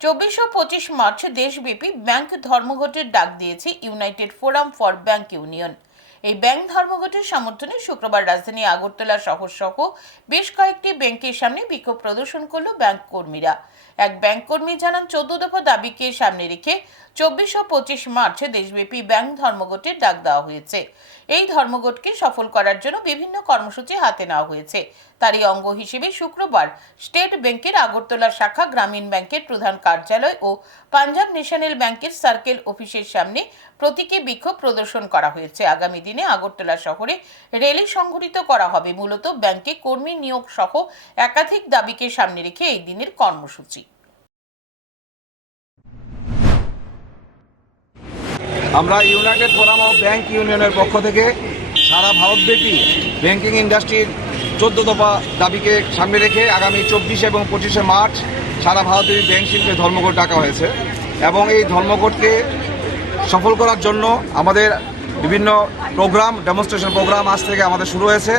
চব্বিশ ও পঁচিশ মার্চ দেশব্যাপী ব্যাংক ধর্মঘটের ডাক দিয়েছে United Forum for Bank Union. এই ব্যাংক ধর্মঘটের সমর্থনে শুক্রবার রাজধানী আগরতলা শহর সহ বেশ কয়েকটি ব্যাংকের সামনে বিক্ষোভ প্রদর্শন করল ব্যাংক কর্মীরা। এক ব্যাংক কর্মী জানান, চোদ্দ দফা দাবিকে সামনে রেখে চব্বিশ ও পঁচিশ মার্চে দেশব্যাপী ব্যাংক ধর্মঘটের ডাক দেওয়া হয়েছে। এই ধর্মঘটকে সফল করার জন্য বিভিন্ন কর্মসূচি হাতে নেওয়া হয়েছে। তারই অঙ্গ হিসেবে শুক্রবার স্টেট ব্যাংকের আগরতলা শাখা গ্রামীণ ব্যাংকের প্রধান কার্যালয় ও পাঞ্জাব ন্যাশনাল ব্যাংকের সার্কেল অফিসের সামনে প্রতীকী বিক্ষোভ প্রদর্শন করা হয়েছে। আগামী দিনে আগরতলা শহরে রেলি সংঘটিত করা হবে। মূলত ব্যাংকে কর্মী নিয়োগ সহ একাধিক দাবিকে সামনে রেখে এই দিনের কর্মসূচি। আমরা ইউনাইটেড ফোরাম অফ ব্যাংক ইউনিয়নের পক্ষ থেকে সারা ভারতব্যাপী ব্যাংকিং ইন্ডাস্ট্রির চোদ্দ দফা দাবিকে সামনে রেখে আগামী চব্বিশে এবং পঁচিশে মার্চ সারা ভারতব্যাপী ব্যাংক শিল্পে ধর্মঘট ডাকা হয়েছে। এবং এই ধর্মঘটকে সফল করার জন্য আমাদের বিভিন্ন প্রোগ্রাম ডেমনস্ট্রেশন প্রোগ্রাম আজ থেকে আমাদের শুরু হয়েছে।